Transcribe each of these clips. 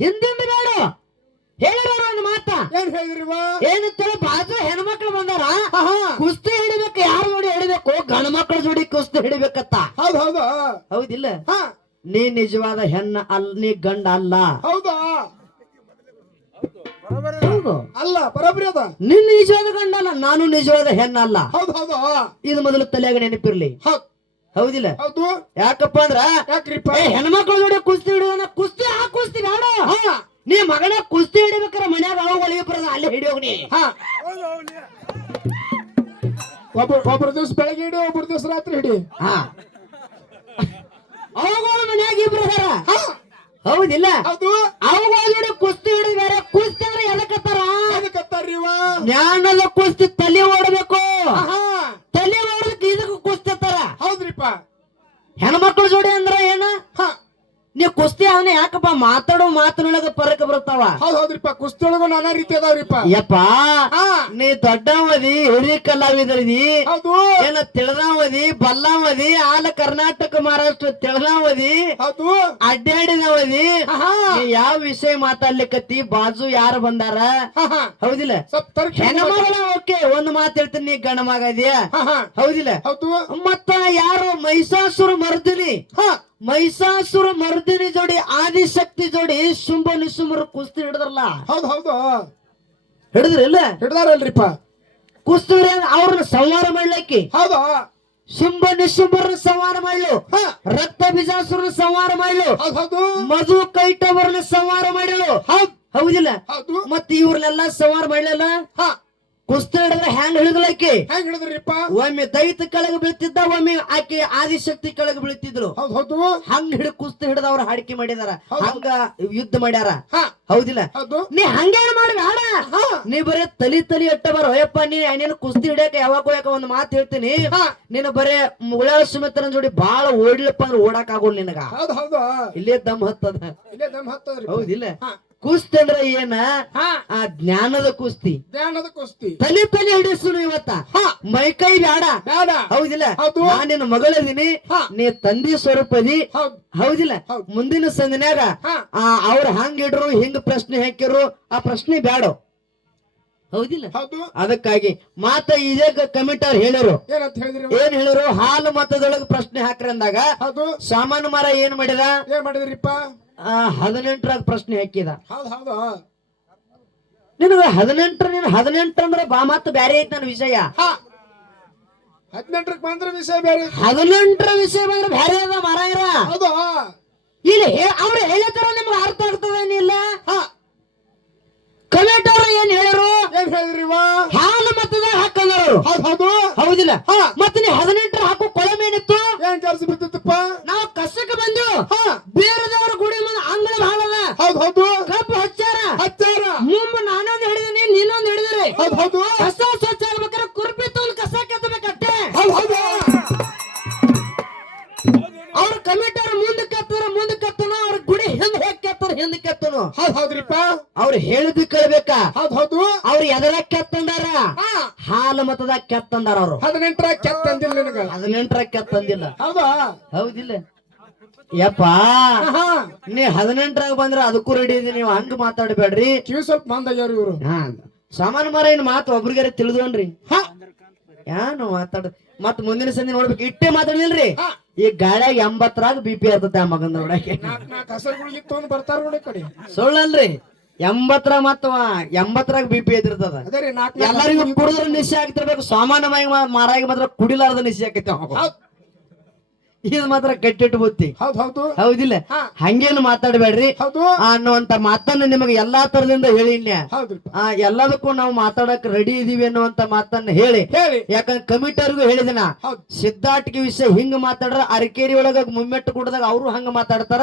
ಹಿಂದಿಂದ ಬೇಡ ಹೇಳಿರೋ ಒಂದು ಮಾತ. ಏನ್ ಹೇಳಿದ್ರಿವ? ಬಾಜು ಹೆಣ್ಮಕ್ಳು ಬಂದಾರ. ಕುಸ್ತಿ ಹಿಡಿಬೇಕು ಯಾರ ಜೋಡಿ ಹಿಡಿಬೇಕು? ಗಂಡ ಮಕ್ಳ ಜೋಡಿ ಕುಸ್ತಿ ಹಿಡಿಬೇಕತ್ತ. ಹೌದ್ ಹೌದು. ಹೌದಿಲ್ಲ? ಹಾ. ನೀ ನಿಜವಾದ ಹೆಣ್ಣ ಅಲ್ಲ ನೀ ಗಂಡ ಅಲ್ಲ. ಹೌದಾ? ಹೌದು. ಅಲ್ಲ ಬರೋಬ್ರಿ ಅದ. ನೀನ್ ನಿಜವಾದ ಗಂಡ ಅಲ್ಲ ನಾನು ನಿಜವಾದ ಹೆಣ್ಣಲ್ಲ ಹೌದ್ ಹೌದು. ಇದು ಮೊದಲು ತಲೆಯಾಗ ನೆನಪಿರ್ಲಿ. ಹೌದ್. ಹೌದಿಲ್ಲ? ಹೌದು. ಯಾಕಪ್ಪ ಅಂದ್ರ ಯಾಕ್ರಿಪ್ಪ? ಹೆಣ್ಮಕ್ಳ ಜೋಡಿ ಕುಸ್ತಿ ಹಿಡಿಯೋಣ ಕುಸ್ತಿ ಆ ಕುಸ್ತಿ ಬೇಡ. ಹಾ. ನೀ ಮಗನ ಕುಸ್ತಿ ಹಿಡಿಬೇಕಾರ ಮನ್ಯಾಗ ಅವ ಒಳಗೆ ಬರೋದ ಅಲ್ಲೇ ಹಿಡಿಯೋಗಿ ಹಾ. ಒಬ್ಬ ಒಬ್ಬರ ದಿವಸ ಬೆಳಗ್ಗೆ ಹಿಡಿ ಒಬ್ಬರ ದಿವಸ ರಾತ್ರಿ ಹಿಡಿ. ಹಾ. ಅವುಗಳ ಮನ್ಯಾಗ ಇಬ್ರು ಅದಾರ? ಹಾ. ಹೌದಿಲ್ಲ? ಹೌದು. ಅವುಗಳ ಜೋಡಿ ಕುಸ್ತಿ ಹಿಡಿದ ಬೇರೆ ಕುಸ್ತಿ ಅಂದ್ರೆ ಎದಕ್ಕತ್ತಾರ ಅದಕ್ಕತ್ತಾರ್ರಿವ ಜ್ಞಾನದ ಕುಸ್ತಿ ತಲೆ ಓಡಬೇಕು ತಲೆ ಓಡದಕ್ಕೆ ಇದಕ್ಕೆ ಕುಸ್ತಿ ಅತ್ತಾರ ಹೌದ್ರಿಪ್ಪ ಹೆಣ್ಮಕ್ಳ ಜೋಡಿ ಅಂದ್ರ ಏನ? ಹಾ. ನೀ ಕುಸ್ತಿ ಅವನೇ ಯಾಕಪ್ಪ ಮಾತಾಡೋ ಮಾತಿನೊಳಗ ಪರಕ ಬರ್ತಾವ? ಹೌದ್ ಹೌದ್ರಿಪ್ಪ ಕುಸ್ತಿಯೊಳಗು ನಾನಾ ರೀತಿ ಅದಾವ್ರಿಪ್ಪ. ಯಪ್ಪ ಹಾ. ನೀ ದೊಡ್ಡವದಿ ಹಿರಿಯ ಕಲಾವಿದರದಿ ಹೌದು. ಏನ ತಿಳಿದಾವದಿ ಬಲ್ಲಾವದಿ ಆಲ ಕರ್ನಾಟಕ ಮಹಾರಾಷ್ಟ್ರ ತಿಳಿದಾವದಿ ಹೌದು. ನೀ ಯಾವ ವಿಷಯ ಮಾತಾಡ್ಲಿಕ್ಕತ್ತಿ ಬಾಜು ಯಾರು ಬಂದಾರ? ಹೌದಿಲ್ಲ? ಹೆಣ್ಮಗಳ ಓಕೆ ಒಂದ್ ಮಾತು ಹೇಳ್ತೀನಿ ನೀ ಗಂಡ ಮಗ ಇದೆಯಾ? ಹೌದಿಲ್ಲ? ಹೌದು. ಮತ್ತ ಯಾರು ಮೈಸಾಸುರು ಮರ್ದಿನಿ? ಹಾ. ಮಹಿಷಾಸುರ ಮರ್ದಿನಿ ಜೋಡಿ ಆದಿಶಕ್ತಿ ಜೋಡಿ ಶುಂಭ ನಿಶುಂಭರು ಕುಸ್ತಿ ಹಿಡಿದ್ರಲ್ಲ? ಹೌದು ಹೌದು. ಹಿಡಿದ್ರಿಲ್ಲ ಹಿಡ್ದಾರಲ್ರಿಪ್ಪ. ಕುಸ್ತಿ ಅವ್ರನ್ನ ಸಂಹಾರ ಮಾಡ್ಲಿಕ್ಕೆ? ಹೌದು. ಶುಂಭ ನಿಶುಂಭರನ್ನ ಸಂಹಾರ ಮಾಡ್ಲು? ಹಾ. ರಕ್ತ ಬಿಜಾಸುರನ್ನ ಸಂಹಾರ ಮಾಡ್ಲು? ಮಧು ಕೈಟವರನ್ನ ಸಂಹಾರ ಹೌದ್. ಹೌದಿಲ್ಲ? ಹೌದು. ಮತ್ ಇವ್ರನ್ನೆಲ್ಲ ಸಂಹಾರ ಮಾಡ್ಲಿಲ್ಲ? ಹಾ. ಕುಸ್ತಿ ಹಿಡಿದ್ರೆ ಹ್ಯಾಂಗ್ ಹಿಡಿದ್ಲಕ್ಕೆ? ಹೆಂಗ್ ಹಿಡಿದ್ರಿಪ್ಪ? ಒಮ್ಮೆ ದೈತ ಕೆಳಗೆ ಬೀಳ್ತಿದ್ದ ಒಮ್ಮೆ ಆಕೆ ಆದಿಶಕ್ತಿ ಕೆಳಗೆ ಬೀಳ್ತಿದ್ರು ಹೌದ್ ಹೌದು. ಹಂಗ್ ಹಿಡಿದು ಕುಸ್ತಿ ಹಿಡಿದವ್ರ ಹಾಡಿಕೆ ಮಾಡಿದಾರ. ಹಂಗ ಯುದ್ಧ ಮಾಡ್ಯಾರ. ಹಾ. ಹೌದಿಲ್ಲ? ಹೌದು. ನೀ ಹಂಗೇನ್ ಮಾಡಿ ಹಾಡ ನೀ ಬರೇ ತಲಿ ತಲಿ ಅಟ್ಟ ಬರೋ. ಅಯ್ಯಪ್ಪ ನೀ ನೀನು ಕುಸ್ತಿ ಹಿಡಿಯಕ ಯಾವಾಗ ಹೋಯಕ ಒಂದ್ ಮಾತು ಹೇಳ್ತೀನಿ. ನೀನು ಬರೇ ಮುಳಾಳ ಸುಮಿತ್ರನ ಜೋಡಿ ಬಾಳ ಓಡ್ಲಪ್ಪ ಅಂದ್ರೆ ಓಡಾಕ್ ಆಗೋಲ್ ನಿನಗ. ಹೌದು ಹೌದು. ಇಲ್ಲೇ ದಮ್ ಹತ್ತದ. ಇಲ್ಲೇ ದಮ್ ಹತ್ತದ ಹೌದಿಲ್ಲ? ಕುಸ್ತಿ ಅಂದ್ರೆ ಏನ? ಆ ಜ್ಞಾನದ ಕುಸ್ತಿ. ಜ್ಞಾನದ ಕುಸ್ತಿ. ತಲಿ ತಲೆ ಹಿಡಿಸುನು ಇವತ್ತ. ಮೈ ಕೈ ಬ್ಯಾಡ. ಬ್ಯಾಡ. ಹೌದಿಲ್ಲ? ನಾನು ನಿನ್ನ ಮಗಳದೀನಿ. ನೀ ತಂದಿ ಸ್ವರೂಪದಿ. ಹೌದ್. ಹೌದಿಲ್ಲ? ಹೌದ್. ಮುಂದಿನ ಸಂದಿನ್ಯಾಗ ಆ ಅವ್ರ ಹಂಗ ಇಡ್ರು ಹಿಂಗ ಪ್ರಶ್ನೆ ಹಾಕಿರು ಆ ಪ್ರಶ್ನೆ ಬ್ಯಾಡ. ಹೌದಿಲ್ಲ? ಹೌದು. ಅದಕ್ಕಾಗಿ ಮಾತ ಇದೇ ಕಮಿಟಿ ಅವ್ರು ಹೇಳಿರು. ಏನಂತ ಹೇಳಿದ್ರಿ ಏನ್ ಹೇಳಿರು? ಹಾಲು ಮತದೊಳಗ ಪ್ರಶ್ನೆ ಹಾಕ್ರಿ ಅಂದಾಗ ಹೌದು. ಸಾಮಾನ್ಯ ಮರ ಏನ್ ಮಾಡಿದ? ಏನ್ ಮಾಡಿದ್ರಿಪ್ಪ? ಹದಿನೆಂಟರಾಗ ಪ್ರಶ್ನೆ ಹಾಕಿದ. ಹೌದು ಹೌದು. ನಿನಗ ಹದಿನೆಂಟರ ನೀನು ಹದಿನೆಂಟು ಅಂದ್ರೆ ಬಾ ಮತ್ತೆ ಬ್ಯಾರೆ ಐತಿ ನನ್ನ ವಿಷಯ. ಹಾ. ಹದಿನೆಂಟಕ್ಕೆ ಬಂದ್ರ ವಿಷಯ ಬೇರೆ ಹದಿನೆಂಟರ ವಿಷಯ ಬಂದ್ರೆ ಬ್ಯಾರೆ ಅದ ಮಾರಾಯರ. ಹೌದು ಇಲ್ಲಿ ಅವ್ರು ಹೇಳಿದಾರ ನಿಮ್ಗೆ ಅರ್ಥ ಆಗ್ತದೇನಿಲ್ಲ? ಹಾ. ಕಮೆಂಟ್ ಅವ್ರು ಏನ್ ಹೇಳಿರು? ಏನ್ ಹಾಕಂದ್ರು ಹೌದು. ಹೌದು. ಹೌದಿಲ್ಲ. ಹಾ. ಮತ್ತೆ ನೀ ಹದಿನೆಂಟರ ಹಾಕು ಕೊಳಮೇನಿತ್ತು ಏನ್ ಕೆಲಸ ಬಿದ್ದಿತ್ತಪ್ಪ ನಾವು ಕಸಕ್ಕೆ ಬಂದು ಹಾ. ಬೇರೆದವ್ರ ಗುಡಿ ಮುಂದೆ ಅಂಗಳ ಭಾಳದ ಹೌದು ಹೌದು. ಕಬ್ಬು ಹಚ್ಚಾರ. ಹಚ್ಚಾರ. ಮುಂಬ ನಾನೊಂದು ಹಿಡಿದಿನಿ ನೀನೊಂದು ಹಿಡಿದ್ರಿ. ಹೌದು ಹೌದು. ಕಸ ಹೌದ್ರಿಪ್ಪ ಅವ್ರು ಹೇಳಿದ್ದು ಕೇಳ್ಬೇಕ? ಹೌದು ಹೌದು. ಅವ್ರು ಎದರ ಕೆತ್ತಂದಾರ? ಹಾಲು ಮತದಾಗ ಕೆತ್ತಂದಾರ ಅವ್ರು. ಹದಿನೆಂಟರ ಕೆತ್ತಂದಿಲ್ಲ ನಿನಗ. ಹದಿನೆಂಟರ ಕೆತ್ತಂದಿಲ್ಲ. ಹೌದಾ? ಹೌದಿಲ್ಲ. ಯಪ್ಪ ನೀ ಹದಿನೆಂಟರಾಗ ಬಂದ್ರ ಅದಕ್ಕೂ ರೆಡಿ ಇದೀನಿ ನೀವು ಹಂಗ ಮಾತಾಡ್ಬೇಡ್ರಿ. ಕಿವಿ ಸ್ವಲ್ಪ ಮಂದಾಗ್ಯಾರ ಇವ್ರು. ಹಾ. ಸಾಮಾನ್ಯ ಮರ ಏನ್ ಮಾತು ಒಬ್ರಿಗಾರ ತಿಳಿದ್ರಿ ಹಾ. ಯಾನು ಮಾತಾಡ ಮತ್ ಮುಂದಿನ ಸಂದಿ ನೋಡ್ಬೇಕು ಇಟ್ಟೆ ಮಾತಾಡಿಲ್ರಿ ಈ ಗಾಳ್ಯಾಗ ಎಂಬತ್ತರಾಗ ಬಿ ಪಿ ಇರ್ತದೆ ಆ ಮಗನ ನೋಡಕ್ಕೆ ನಾಲ್ಕು ನಾಲ್ಕು ಹಸರುಗಳಿಗೆ ತೊಗೊಂಡು ಬರ್ತಾರ ನೋಡಿ ಕಡೆ. ಸುಳ್ಳಲ್ರಿ. ಎಂಬತ್ತರಾಗ ಮತ್ತ ಎಂಬತ್ತರಾಗ ಬಿ ಪಿ ಎದಿರ್ತದ ಅದೇ ರೀ ನಾಲ್ಕು ಎಲ್ಲರಿಗೂ ಕುಡಿದ್ರ ನಿಶ್ಚಯ ಆಗ್ತಿರ್ಬೇಕು. ಸಾಮಾನ್ಯವಾಗಿ ಮಾರಾಗಿ ಮಾತ್ರ ಕುಡಿಲಾರ್ದ ನಿಶ್ಚಯ ಆಕೈತಿ ಇದು ಮಾತ್ರ ಕಟ್ಟಿಟ್ಟು ಬುತ್ತಿ ಹೌದು ಹೌದು. ಹೌದಿಲ್ಲ? ಹಂಗೇನು ಮಾತಾಡಬೇಡ್ರಿ. ಹೌದು. ಅನ್ನುವಂತ ಮಾತನ್ನ ನಿಮಗೆ ಎಲ್ಲಾ ತರದಿಂದ ಹೇಳಿ ಎಲ್ಲದಕ್ಕೂ ನಾವು ಮಾತಾಡಕ್ ರೆಡಿ ಇದೀವಿ ಅನ್ನುವಂತ ಮಾತನ್ನ ಹೇಳಿ. ಯಾಕಂದ್ರೆ ಕಮಿಟರ್ಗೂ ಹೇಳಿದನ. ಸಿದ್ದಾಟಿಗೆ ಸಿದ್ಧಾಟಿಕೆ ವಿಷಯ ಹಿಂಗ ಮಾತಾಡ್ರ ಅರಕೇರಿ ಒಳಗ ಮುಮ್ಮೆಟ್ಟು ಕುಡ್ದಾಗ ಅವರು ಹಂಗ ಮಾತಾಡ್ತಾರ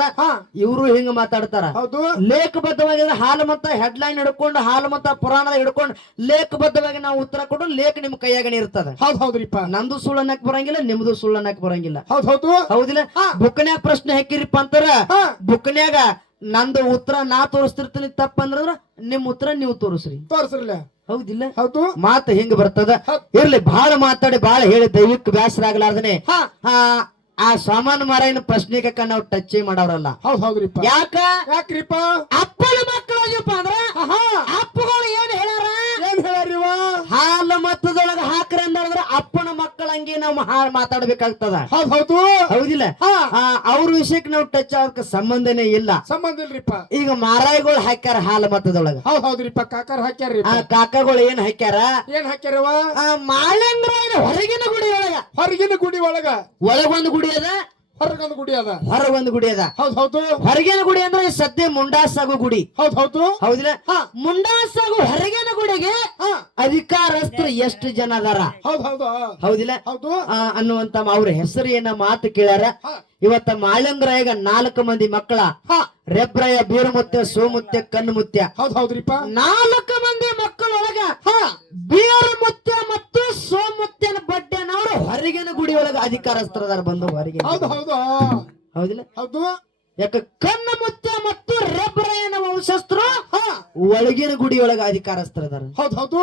ಇವರು ಹಿಂಗ ಮಾತಾಡ್ತಾರ. ಹೌದು. ಲೇಖಬದ್ಧವಾಗಿ ಹಾಲು ಮತ್ತ ಹೆಡ್ಲೈನ್ ಹಿಡ್ಕೊಂಡು ಹಾಲು ಮತ್ತ ಪುರಾಣದ ಹಿಡ್ಕೊಂಡು ಲೇಖಬದ್ಧವಾಗಿ ನಾವು ಉತ್ತರ ಕೊಡು ಲೇಖ ನಿಮ್ ಕೈಯಾಗಣಿ ಇರ್ತದ. ಹೌದು ಹೌದ್ರಿಪ್ಪ. ನಂದು ಸುಳ್ಳನ್ನಕ್ ಬರಂಗಿಲ್ಲ ನಿಮ್ದು ಸುಳ್ಳನ್ನಕ್ ಬರಂಗಿಲ್ಲ. ಹೌದು ಹೌದು. ಹೌದಿಲ್ಲ. ಬುಕ್ನ್ಯಾಗ ಪ್ರಶ್ನೆ ಹಾಕಿರಿಪ್ಪ ಅಂತಾರ? ಬುಕ್ನ್ಯಾಗ ನಂದು ಉತ್ತರ ನಾ ತೋರಿಸ್ತಿರ್ತೀನಿ ತಪ್ಪಂದ್ರ ನಿಮ್ ಉತ್ತರ ನೀವು ತೋರಿಸ್ರಿ. ತೋರಿಸ್ರಲ್ಲ? ಹೌದಿಲ್ಲ? ಹೌದು. ಮಾತು ಹಿಂಗ ಬರ್ತದ? ಇರ್ಲಿ ಬಹಳ ಮಾತಾಡಿ ಬಹಳ ಹೇಳಿ ದೈವಕ್ಕೆ ಬ್ಯಾಸರ ಆಗ್ಲಾರ್ದನೆ. ಹಾ. ಆ ಆ ಸಾಮಾನ್ಯ ಮಾರಾಯನ ಪ್ರಶ್ನೆಗೆ ನಾವು ಟಚ್ ಮಾಡವ್ರಲ್ಲ ಹೌದು ಹೌದ್ರಿಪ್ಪ. ಯಾಕ? ಯಾಕ್ರಿಪ್ಪ? ನಾವು ಹಾಳು ಮಾತಾಡ್ಬೇಕಾಗ್ತದ. ಹೌದ್ ಹೌದು. ಹೌದಿಲ್ಲ? ಅವ್ರ ವಿಷಯಕ್ಕೆ ನಾವು ಟಚ್ ಆಗಕ್ಕೆ ಸಂಬಂಧನೇ ಇಲ್ಲ. ಸಂಬಂಧ ಇಲ್ರಿಪ್ಪ. ಈಗ ಮಾರಾಯಿಗಳು ಹಾಕ್ಯಾರ ಹಾಲು ಮತದೊಳಗ ಹೌದ್ ಹೌದ್ರಿಪ್ಪ ಕಾಕರ್ ಹಾಕ್ಯಾರ್ರಿ ಆ ಕಾಕಗಳು ಏನ್ ಹಾಕ್ಯಾರ? ಏನ್ ಹಾಕ್ಯಾರವ ಆ ಮಾಳಂಗ್ರಾಯನ ಹೊರಗಿನ ಗುಡಿ ಒಳಗ. ಹೊರಗಿನ ಗುಡಿ ಒಳಗ. ಒಳಗೊಂದು ಗುಡಿ ಅದ. ಹೊರಗೊಂದು ಗುಡಿ ಅದ. ಹೊರಗೊಂದು ಗುಡಿ ಅದ. ಹೌದ್ ಹೌದು. ಹೊರಗಿನ ಗುಡಿ ಅಂದ್ರೆ ಈ ಸದ್ಯ ಮುಂಡಾಸಾಗು ಗುಡಿ. ಹೌದ್ ಹೌದು. ಹೌದಿಲ್ಲ. ಮುಂಡಾಸಾಗು ಹೊರಗಿನ ಗುಡಿಗೆ ಅಧಿಕಾರಸ್ಥರು ಎಷ್ಟು ಜನ ಅದಾರ? ಹೌದ್ ಹೌದು. ಹೌದಿಲ್ಲ? ಹೌದು. ಅನ್ನುವಂತ ಅವ್ರ ಹೆಸರು ಏನ ಮಾತು ಕೇಳ್ಯಾರ. ಇವತ್ತ ಮಾಳಂಗ್ರಾಯಗ ನಾಲ್ಕು ಮಂದಿ ಮಕ್ಕಳ. ರೆಬ್ರಯ ಬೀರಮುತ್ಯ ಸೋಮುತ್ಯ ಕಣ್ಣುಮುತ್ಯ ಹೌದ್ ಹೌದ್ರಿಪ್ಪ. ನಾಲ್ಕು ಮಂದಿ ಮಕ್ಕಳೊಳಗ ಅಧಿಕಾರಸ್ಥರದಾರ ಬಂದು ಹೊರಗೆ ಹೌದ್ ಹೌದು. ಹೌದಿಲ್ಲ? ಹೌದು. ಯಾಕ ಕಣ್ಣು ಮುತ್ತ ಮತ್ತು ರೆಬ್ರಾಯನ ವಂಶಸ್ಥರು ಹಾ. ಒಳಗಿನ ಗುಡಿಯೊಳಗ ಅಧಿಕಾರಸ್ಥರದಾರ ಹೌದು ಹೌದು.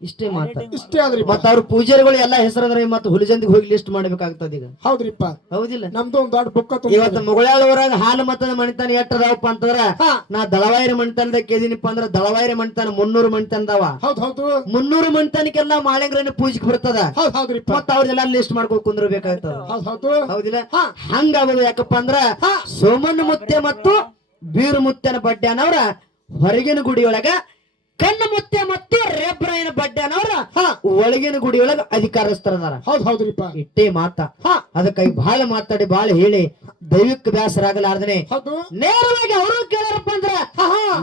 ಇಷ್ಟೇ ಮಾತು. ಇಷ್ಟೇ ಆದ್ರಿ ಮತ್ತೆ ಅವ್ರ ಪೂಜಾರಿಗಳು ಎಲ್ಲಾ ಹೆಸರಂದ್ರೆ ಮತ್ತೆ ಹುಲಿಜಂದಿಗೆ ಹೋಗಿ ಲಿಸ್ಟ್ ಮಾಡ್ಬೇಕಾಗ್ತದ ಈಗ. ಹೌದ್ರಿಪ್ಪ. ಹೌದಿಲ್ಲ. ನಮ್ದು ಒಂದ್ ದೊಡ್ಡ ಬುಕ್ಕ ಇವತ್ತು ಮುಗಳಾಳವರಾಗ ಹಾಲು ಮತದ ಮಣಿತಾನ ಎಟ್ಟ ಅದಾವಪ್ಪ ಅಂತಂದ್ರ ಹಾ. ನಾ ದಳವಾಯಿರ ಮಣಿತಾನದ ಕೇದಿನಿಪ್ಪ ಅಂದ್ರ ದಳವಾಯಿರ ಮಣಿತಾನ ಮುನ್ನೂರು ಮಣಿತಾನದವ. ಹೌದ್ ಹೌದು. ಮುನ್ನೂರು ಮಣಿತಾನಕ್ಕೆಲ್ಲ ಮಾಳಿಂಗ್ರನ್ನ ಪೂಜೆಗೆ ಬರ್ತದ. ಹೌದ್ ಹೌದ್ರಿಪ್ಪ. ಮತ್ತ ಅವ್ರೆಲ್ಲ ಲಿಸ್ಟ್ ಮಾಡ್ಕೊ ಕುಂದ್ರಬೇಕಾಗ್ತದ. ಹೌದ್ ಹೌದು. ಹೌದಿಲ್ಲ? ಹಾ. ಹಂಗಾಗೋದು ಯಾಕಪ್ಪ ಅಂದ್ರ ಹಾ. ಸೋಮಣ್ಣ ಮುತ್ತೆ ಮತ್ತು ಬೀರು ಮುತ್ಯನ ಬಡ್ಡ್ಯಾನವ್ರ ಹೊರಗಿನ ಗುಡಿಯೊಳಗ ಕಣ್ಣ ಮುತ್ತೆ ಮತ್ತು ರೇಬ್ರಾಯನ ಬಡ್ಡೆ ಹಾ. ಒಳಗಿನ ಗುಡಿಯೊಳಗ ಅಧಿಕಾರಸ್ಥರದಾರ ಹೌದ್ ಹೌದ್ರಿಪ್ಪ. ಇಟ್ಟೇ ಮಾತ. ಹಾ. ಅದಕ್ಕಾಗಿ ಬಹಳ ಮಾತಾಡಿ ಬಹಳ ಹೇಳಿ ದೈವಿಕ ಬ್ಯಾಸರಾಗಲಾರ್ದನೆ. ಹೌದು. ನೇರವಾಗಿ ಅವರು ಕೇಳಾರಪ್ಪ ಅಂದ್ರ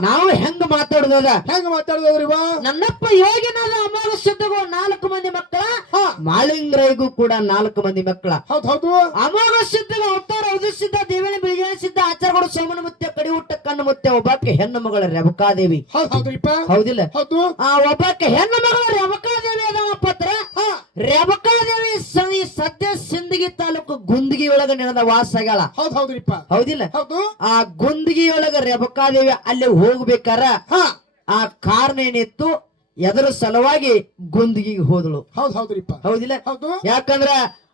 ನಾವು ಹೆಂಗ್ ಮಾತಾಡುದದ? ಹೆಂಗ ಮಾತಾಡಿದ್ರಿವ ನನ್ನಪ್ಪ ಯೋಗಿನಾದ ಅಮೋಘ ಸಿದ್ಧಗೂ ನಾಲ್ಕು ಮಂದಿ ಮಕ್ಕಳ ಹಾ. ಮಾಳಿಂಗ್ರೈಗೂ ಕೂಡ ನಾಲ್ಕು ಮಂದಿ ಮಕ್ಕಳ. ಹೌದ್ ಹೌದು. ಅಮೋಘ ಸಿದ್ಧಗ ಅವತಾರ ಉದಿಸಿದ್ದ ದೇವಿನ ಬಿಳಿಗಿನ ಸಿದ್ಧ ಆಚಾರಗಳು ಸೋಮನ ಮುತ್ತೆ ಕಡಿ ಹುಟ್ಟ ಕಣ್ಣು ಮುತ್ತೆ ಒಬ್ಬಾಕೆ ಹೆಣ್ಣು ಮಗಳ ರೇವಕಾದೇವಿ ಹೌದ್ ಹೌದ್ರಿಪ್ಪ. ಹೌದಿಲ್ಲ? ಹೌದು. ಆ ಒಬ್ಬಕ್ಕೆ ಹೆಣ್ಣು ಮಗಳ ರೇವಕಾದೇವಿ ಅದಾವ ಪತ್ರ. ರೇವಕಾದೇವಿ ಸನಿ ಈ ಸದ್ಯ ಸಿಂದಗಿ ತಾಲೂಕು ಗುಂದಗಿ ಒಳಗ ನೆನೆದ ವಾಸ ಆಗ್ಯಾಳ ಹೌದ್ ಹೌದ್ರಿಪ್ಪ ಹೌದಿಲ್ಲ? ಹೌದು. ಆ ಗುಂದಗಿ ಒಳಗ ರೇವಕಾದೇವಿ ಅಲ್ಲಿ ಹೋಗ್ಬೇಕಾರ? ಹಾ. ಆ ಕಾರಣ ಏನಿತ್ತು? ಎದರ ಸಲುವಾಗಿ ಗುಂದಗಿಗೆ ಹೋದಳು. ಹೌದ್ ಹೌದ್ರಿಪ್ಪ ಹೌದಿಲ್ಲ? ಹೌದು. ಯಾಕಂದ್ರ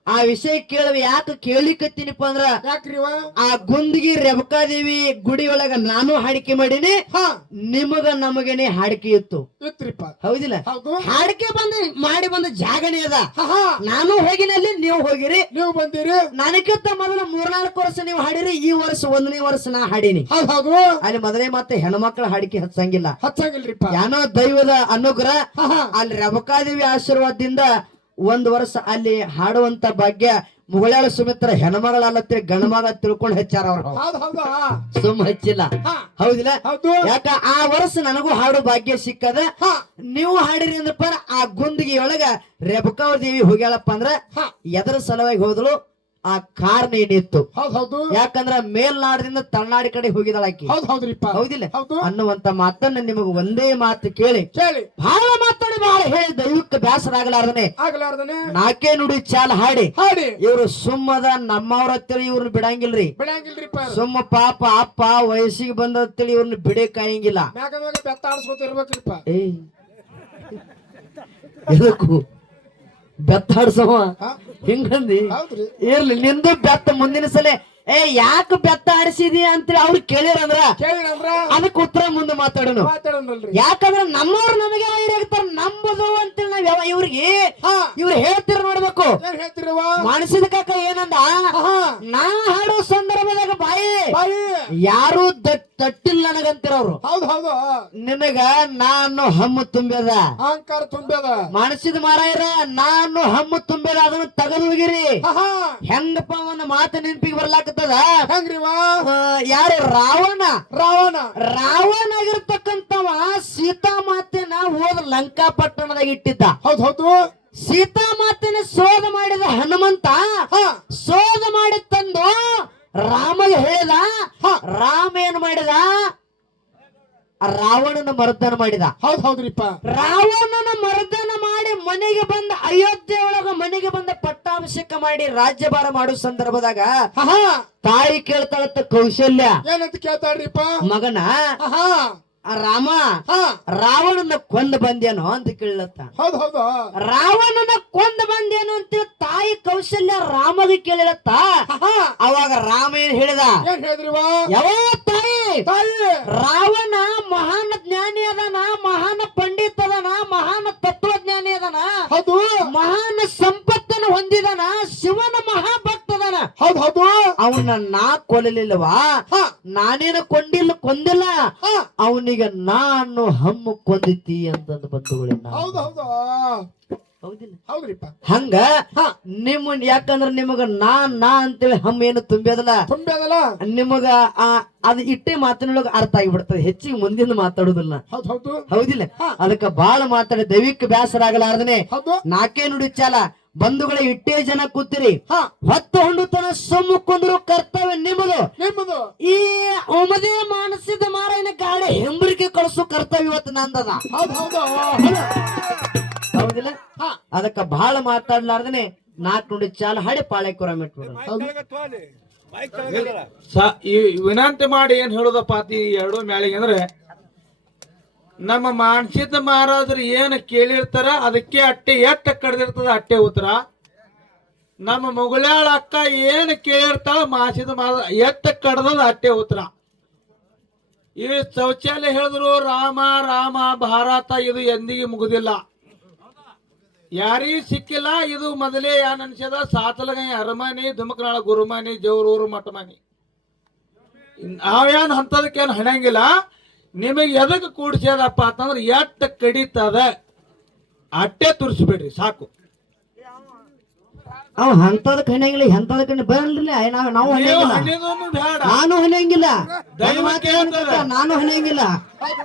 ಆ ವಿಷಯ ಕೇಳುವ ಯಾಕೆ ಕೇಳಿಕತ್ತೀನಿಪ್ಪ ಅಂದ್ರ ಯಾಕ್ರಿವ? ಆ ಗುಂದಗಿ ರೇವಕಾದೇವಿ ಗುಡಿ ಒಳಗ ನಾನು ಹಾಡಿಕೆ ಮಾಡೀನಿ ಹಾ. ನಿಮಗ ನಮಗೇನೆ ಹಾಡಿಕೆ ಇತ್ತು. ಇತ್ರಿಪ್ಪ. ಹೌದಿಲ್ಲ? ಹೌದು. ಹಾಡಿಕೆ ಬಂದ ಮಾಡಿ ಬಂದ ಜಾಗನೇ ಅದ. ನಾನು ಹೋಗಿನಲ್ಲಿ ನೀವು ಹೋಗಿರಿ. ನೀವು ಬಂದಿರಿ. ನನಗಿಂತ ಮೊದಲು ಮೂರ್ನಾಲ್ಕು ವರ್ಷ ನೀವು ಹಾಡಿರಿ ಈ ವರ್ಷ ಒಂದನೇ ವರ್ಷ ನಾ ಹಾಡೀನಿ. ಅಲ್ಲಿ ಮೊದಲೇ ಮತ್ತೆ ಹೆಣ್ಮಕ್ಳ ಹಾಡಿಕೆ ಹಚ್ಚಂಗಿಲ್ಲ. ಹಚ್ಚಂಗಿಲ್ರಿಪ್ಪ. ಯಾನೋ ದೈವದ ಅನುಗ್ರಹ ಅಲ್ಲಿ ರೇವಕಾದೇವಿ ಆಶೀರ್ವಾದದಿಂದ ಒಂದ್ ವರ್ಷ ಅಲ್ಲಿ ಹಾಡುವಂತ ಭಾಗ್ಯ ಮುಗಳಾಳ ಸುಮಿತ್ರ ಹೆಣ್ಮಗಳಲ್ಲತ್ತಿ ಗಣಮಗ ತಿಳ್ಕೊಂಡು ಹೆಚ್ಚಾರ ಅವ್ರು. ಸುಮ್ ಹಚ್ಚಿಲ್ಲ. ಹೌದಿಲ್ಲ? ಹೌದು. ಯಾಕ? ಆ ವರ್ಷ ನನಗೂ ಹಾಡು ಭಾಗ್ಯ ಸಿಕ್ಕದ. ನೀವು ಹಾಡಿರಿ ಅಂದ್ರಪ್ಪ ಆ ಗುಂದಿಗೆ ಒಳಗ ರೇಬಕಾವ ದೇವಿ ಹೋಗ್ಯಾಳಪ್ಪ ಅಂದ್ರ ಎದರ ಸಲುವಾಗಿ ಹೋದಳು ಆ ಕಾರಣ ಏನಿತ್ತು ಯಾಕಂದ್ರ ಮೇಲ್ನಾಡದಿಂದ ತಳನಾಡಿ ಕಡೆ ಹೋಗಿದಾಳ ಆಕಿ. ಹೌದ್ ಹೌದ್ರಿಪ್ಪ. ಹೌದಿಲ್ಲ? ಹೌದು. ಅನ್ನುವಂತ ಮಾತನ್ನ ನಿಮಗ ಒಂದೇ ಮಾತು ಕೇಳಿ. ಕೇಳಿ. ಬಹಳ ಮಾತಾಡಿ ಬಹಳ ಹೇಳಿ. ದೈವಕ್ಕೆ ಬ್ಯಾಸರ ಆಗಲಾರ್ದನೆ. ಆಗಲಾರ್ದನೆ ನಾಕೇ ನುಡಿ ಚಾಲ್ ಹಾಡಿ. ಹಾಡಿ. ಇವ್ರು ಸುಮ್ಮದ ನಮ್ಮವ್ರ ತಿಳಿ ಇವ್ರನ್ನ ಬಿಡಂಗಿಲ್ರಿ. ಬಿಡಂಗಿಲ್ರಿಪ್ಪ. ಸುಮ್ಮ ಪಾಪ ಅಪ್ಪ ವಯಸ್ಸಿಗೆ ಬಂದತ್ತೇಳಿ ಇವ್ರನ್ನ ಬಿಡಕಾಯಂಗಿಲ್ಲ ಕಾಯಂಗಿಲ್ಲ. ಬೆತ್ತ ಏಯ್. ಎದಕ್ಕೂ? ಬೆತ್ತಾಡ್ಸವ ಹಿಂಗಂದಿ? ಇರ್ಲಿ ನಿಂದು ಬೆತ್ತ ಮುಂದಿನ ಸಲ ಏ ಯಾಕೆ ಬೆತ್ತ ಆಡಿಸಿದಿ ಅಂತೇಳಿ ಅವ್ರು ಕೇಳಿರಂದ್ರ? ಕೇಳಿರಂದ್ರ? ಅದಕ್ಕೆ ಉತ್ತರ ಮುಂದೆ ಮಾತಾಡೋಣ. ಮಾತಾಡೋಣಲ್ರಿ ಯಾಕಂದ್ರ ನಮ್ಮವ್ರು ನಮಗೆ ವೈರಾಗ್ತಾರ ನಂಬುದು ಅಂತೇಳಿ ನಾವ್ ಯಾವ ಇವ್ರಿಗೆ ಇವ್ರು ಹೇಳ್ತಿರ ನೋಡ್ಬೇಕು. ಹೇಳ್ತಿರವ? ಕಾಕ ಏನಂದ? ನಾ ಹಾಡೋ ಸಂದರ್ಭದಾಗ ಬಾಯಿ. ಬಾಯಿ. ಯಾರು ತಟ್ಟಿಲ್ಲ ನನಗಂತೀರ ಅವ್ರು. ಹೌದ್ ಹೌದು. ನಿನಗ ನಾನು ಹಮ್ಮು ತುಂಬ್ಯದ. ಅಹಂಕಾರ ತುಂಬ್ಯದ. ಮನಸ್ಸಿದ ಮಾರಾಯರ ನಾನು ಹಮ್ಮು ತುಂಬ್ಯದ ಅದನ್ನ ತೆಗೆದು ಹೋಗಿರಿ. ಹೆಂಗಪ್ಪ ಒಂದು ಮಾತು ನೆನಪಿಗೆ ಬರ್ಲಾಕತ್ತದ? ಹೆಂಗ್ರಿವ ಯಾರು? ರಾವಣ. ರಾವಣ. ರಾವಣ ಆಗಿರ್ತಕ್ಕಂಥವ ಸೀತಾ ಮಾತೆನ ಹೋದ ಲಂಕಾ ಪಟ್ಟಣದಾಗ ಇಟ್ಟಿದ್ದ. ಹೌದ್ ಹೌದು. ಸೀತಾ ಮಾತೆನ ಸೋದ ಮಾಡಿದ ಹನುಮಂತ ಹಾ. ಶೋಧ ಮಾಡಿ ತಂದು ರಾಮಗೆ ಹೇಳಿದ. ರಾಮ ಏನ್ ಮಾಡಿದ? ರಾವಣನ ಮರ್ದನ ಮಾಡಿದ. ಹೌದ್ ಹೌದ್ರಿಪ್ಪ. ರಾವಣನ ಮರ್ದನ ಮಾಡಿ ಮನೆಗೆ ಬಂದ ಅಯೋಧ್ಯೆ ಒಳಗ ಮನೆಗೆ ಬಂದ ಪಟ್ಟಾಭಿಷೇಕ ಮಾಡಿ ರಾಜ್ಯಭಾರ ಮಾಡೋ ಸಂದರ್ಭದಾಗ ತಾಯಿ ಕೇಳ್ತಾಳತ್ತ ಕೌಶಲ್ಯ. ಏನಂತ ಕೇಳ್ತಾಳ್ರಿಪ್ಪ? ಮಗನ ರಾಮ ರಾವಣನ ಕೊಂದ ಬಂದೇನೋ ಅಂತ ಕೇಳತ್ತ ಹೌದ್ ಹೌದು. ರಾವಣನ ಕೊಂದ ಬಂದೇನು ಅಂತ ತಾಯಿ ಕೌಶಲ್ಯ ರಾಮಗೆ ಕೇಳಿರತ್ತ ಅವಾಗ ರಾಮ ಏನ್ ಹೇಳಿದ? ಯಾವ ತಾಯಿ? ತಾಯಿ. ರಾವಣ ಅವನ ನಾ ಕೊಲ್ಲಲಿಲ್ವಾ ಹಾ. ನಾನೇನು ಕೊಂಡಿಲ್ಲ ಕೊಂದಿಲ್ಲ? ಅವನಿಗೆ ನಾನು ಹಮ್ಮು ಕೊಂದಿತಿ ಅಂತಂದ ಬಂಧುಗಳೇ ಹೌದು ಹೌದು. ಹೌದಿಲ್ಲ. ಹಂಗ? ಹಾ. ನಿಮ್ಮ ಯಾಕಂದ್ರ ನಿಮಗ ನಾ ನಾ ಅಂತೇಳಿ ಹಮ್ಮ ಏನು ತುಂಬ್ಯದಲ್ಲ? ತುಂಬ್ಯದಲ್ಲ. ನಿಮಗ ಆ ಅದು ಇಟ್ಟೆ ಮಾತಿನೊಳಗ ಅರ್ಥ ಆಗಿಬಿಡ್ತದೆ. ಹೆಚ್ಚಿಗೆ ಮುಂದಿನ ಮಾತಾಡುದಿಲ್ಲ. ಹೌದು ಹೌದು. ಹೌದಿಲ್ಲ. ಅದಕ್ಕ ಬಾಳ ಮಾತಾಡಿ ದೈವಿಕ ಬ್ಯಾಸರ ಆಗಲಾರ್ದನೆ ನಾಕೇ ನುಡಿ ಚಾಲ. ಬಂಧುಗಳ ಇಟ್ಟೇ ಜನ ಕೂತಿರಿ. ಹಾ ಹೊತ್ತು ಹೊಂಡುತನ ಸೊಮ್ಮು ಕುಂದ್ರು ಕರ್ತವ್ಯ ನಿಮ್ಮದು. ನಿಮ್ಮದು. ಈ ಒಮದೇ ಮಾನಸಿದ ಮಾರಾಯನ ಗಾಳಿ ಹೆಂಬರಿಕೆ ಕಳಿಸೋ ಕರ್ತವ್ಯ ಇವತ್ತು ನಂದದ. ಹೌದು ಹೌದು. ಹೌದು. ಹೌದಿಲ್ಲ? ಹಾ. ಅದಕ್ಕ ಬಹಳ ಮಾತಾಡ್ಲಾರ್ದನೆ ನಾಲ್ಕು ನುಡಿ ಚಾಲ ಹಡೆ ಪಾಳೆ ಕುರ ಈ ವಿನಂತಿ ಮಾಡಿ ಏನ್ ಹೇಳೋದಪ್ಪ ಅತಿ ಎರಡು ಮ್ಯಾಳಿಗೆ ಅಂದ್ರೆ ನಮ್ಮ ಮಾನಸಿಕ ಮಹಾರಾಜರು ಏನು ಕೇಳಿರ್ತಾರ ಅದಕ್ಕೆ ಅಟ್ಟೆ ಎಟ್ಟ ಕಡ್ದಿರ್ತದ ಅಟ್ಟೆ ಉತ್ತರ. ನಮ್ಮ ಮೊಗಲಾಳ ಅಕ್ಕ ಏನು ಕೇಳಿರ್ತಾಳ ಮಾಸಿದ ಮಹಾರಾಜ ಎಟ್ಟ ಕಡ್ದದ ಅಟ್ಟೆ ಉತ್ತರ. ಈ ಶೌಚಾಲಯ ಹೇಳಿದ್ರು ರಾಮ ರಾಮ ಭಾರತ ಇದು ಎಂದಿಗೆ ಮುಗುದಿಲ್ಲ. ಯಾರಿಗೂ ಸಿಕ್ಕಿಲ್ಲ ಇದು ಮೊದಲೇ ಏನ್ ಅನ್ಸದ ಸಾತಲಗೈ ಅರಮನೆ, ಧುಮಕನಾಳ ಗುರುಮನಿ, ಜೋರೂರು ಮಠಮನಿ. ನಾವೇನ್ ಹಂತದಕ್ಕೇನು ಹಣಂಗಿಲ್ಲ. ನಿಮಗೆ ಎದಕ್ಕೆ ಕೂಡಿಸ್ಯದಪ್ಪ ಅಂತಂದ್ರೆ ಎಟ್ಟ ಕಡಿತದ ಅಟ್ಟೆ ತುರ್ಸ್ಬಿಡ್ರಿ ಸಾಕು. ಅವ್ ಹಂತದ ಹಣಿಯಂಗಿಲ್ಲ ಎಂತದಕ್ ಬರ್ಲಿ ನಾವು ನಾವು ನಾನು ಹಣಿಯಂಗಿಲ್ಲ ನಾನು ಹಣಿಯಂಗಿಲ್ಲ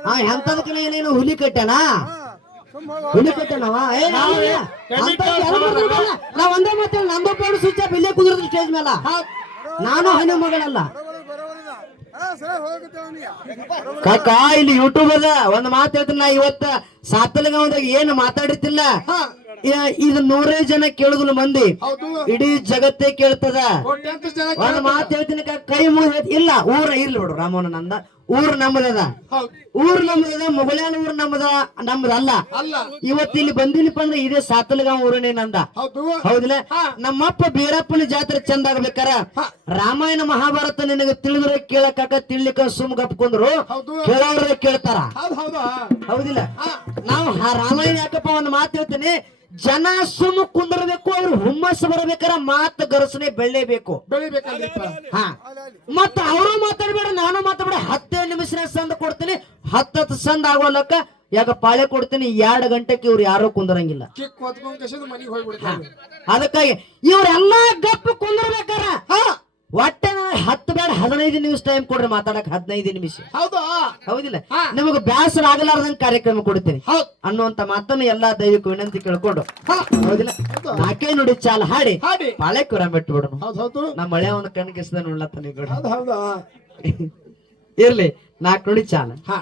ಆ ಎಂತದಕ್ ಏನೇನು ಹುಲಿ ಕಟ್ಟನಾ? ಹುಲಿ ಕಟ್ಟ್ಯಾನವ ಏ ನಾವು ಒಂದೇ ಮತ್ತೆ ನಂದು ಪೌಂಡ್ ಸ್ವಿಚ್ ಆಫ್ ಇಲ್ಲೇ ಕುದುರ್ದು ಸ್ಟೇಜ್ ಮೇಲ. ನಾನು ಹನಿ ಮಗಳಲ್ಲ. ಕಾಕ ಇಲ್ಲಿ ಯೂಟ್ಯೂಬ್ ಅದ. ಒಂದ್ ಮಾತು ಹೇಳ್ತೀನಿ ನಾ ಇವತ್ತ. ಸಾತಲಗಾಂವದಾಗ ಏನು ಮಾತಾಡಿತಿಲ್ಲ ಇದು ನೂರೇ ಜನ ಕೇಳುದಿಲ್ಲ ಮಂದಿ. ಇಡೀ ಜಗತ್ತೇ ಕೇಳ್ತದ. ಒಂದ್ ಮಾತು ಹೇಳ್ತೀನಿ ಕೈ ಮುಗಿದ ಇಲ್ಲ ಊರ ಇರ್ಲಿ ಬಿಡು ರಾಮೋನ ನಂದ ಊರ್ ನಮ್ಮದದ. ಊರ್ ನಮ್ಮದದ ಮೊಬೈಲ್ ಊರ್ ನಮ್ಮದ ನಮ್ಮದಲ್ಲ. ಅಲ್ಲ. ಇವತ್ತು ಇಲ್ಲಿ ಬಂದಿನಪ್ಪ ಅಂದ್ರೆ ಇದೇ ಸಾತಲಗಾಂವ್ ಊರನೇ ನಂದ. ಹೌದು. ಹೌದಿಲ್ಲ? ನಮ್ಮಪ್ಪ ಬೀರಪ್ಪನ ಜಾತ್ರೆ ಚಂದ ಆಗ್ಬೇಕಾರ? ರಾಮಾಯಣ ಮಹಾಭಾರತ ನಿನಗೆ ತಿಳಿದ್ರೆ ಕೇಳಕಾಕ ತಿಳ್ಲಿಕ್ಕ ಸುಮ್ ಗಪ್ಕೊಂಡ್ರು ಹೌದು. ಕೇಳೋರ್ರೆ ಕೇಳ್ತಾರ. ಹೌದು ಹೌದು. ಹೌದಿಲ್ಲ? ನಾವು ಆ ರಾಮಾಯಣ ಯಾಕಪ್ಪ ಒಂದು ಮಾತು ಹೇಳ್ತೀನಿ? ಜನ ಸುಮ್ ಕುಂದ್ರಬೇಕು ಅವ್ರು ಹುಮ್ಮಸ್ ಬರಬೇಕಾರ ಮಾತು ಗರಸನೆ ಬೆಳ್ಳೇಬೇಕು. ಹಾ. ಮತ್ತ ಅವರು ಮಾತಾಡ್ಬೇಡ ನಾನು ಮಾತಾಡ್ಬೇಡ ಹತ್ತೇ ನಿಮಿಷ ಸಂದ ಕೊಡ್ತೀನಿ ಹತ್ತತ್ತು ಸಂದ ಆಗೋಲಕ್ಕ ಯಾಕ ಪಾಳೆ ಕೊಡ್ತೀನಿ ಎರಡು ಗಂಟೆಗೆ ಇವ್ರು ಯಾರು ಕುಂದರಂಗಿಲ್ಲ. ಅದಕ್ಕಾಗಿ ಇವ್ರೆಲ್ಲಾ ಗಪ್ಪ ಕುಂದಿರ್ಬೇಕಾರ ಒಟ್ಟೆ ಹತ್ತು ಬೇಡ ಹದಿನೈದು ನಿಮಿಷ ಟೈಮ್ ಕೊಡ್ರಿ ಮಾತಾಡಕ್ ಹದಿನೈದು ನಿಮಿಷ. ಹೌದು? ಹೌದಿಲ್ಲ. ನಿಮಗೆ ಬ್ಯಾಸರ ಆಗಲಾರ್ದಂಗ ಕಾರ್ಯಕ್ರಮ ಕೊಡ್ತೀನಿ. ಅನ್ನುವಂತ ಮಾತನ್ನು ಎಲ್ಲಾ ದೈವಿಕ ವಿನಂತಿ ಕೇಳ್ಕೊಂಡು. ಹೌದಿಲ್ಲ? ನುಡಿ ಚಾಲ ಹಾಡಿ. ಬಾಳೆ ಪಾಳೆ ಕುರ ಬಿಟ್ಬಿಡೋಣ ನಮ್ಮ ಮಳೆ ಒಂದು ಕಣ್ಗಿಸದ ನೋಡ್ಲತ್ತ ನೀವು ಇರ್ಲಿ ನಾಲ್ಕು ನುಡಿ ಚಾಲ. ಹಾ.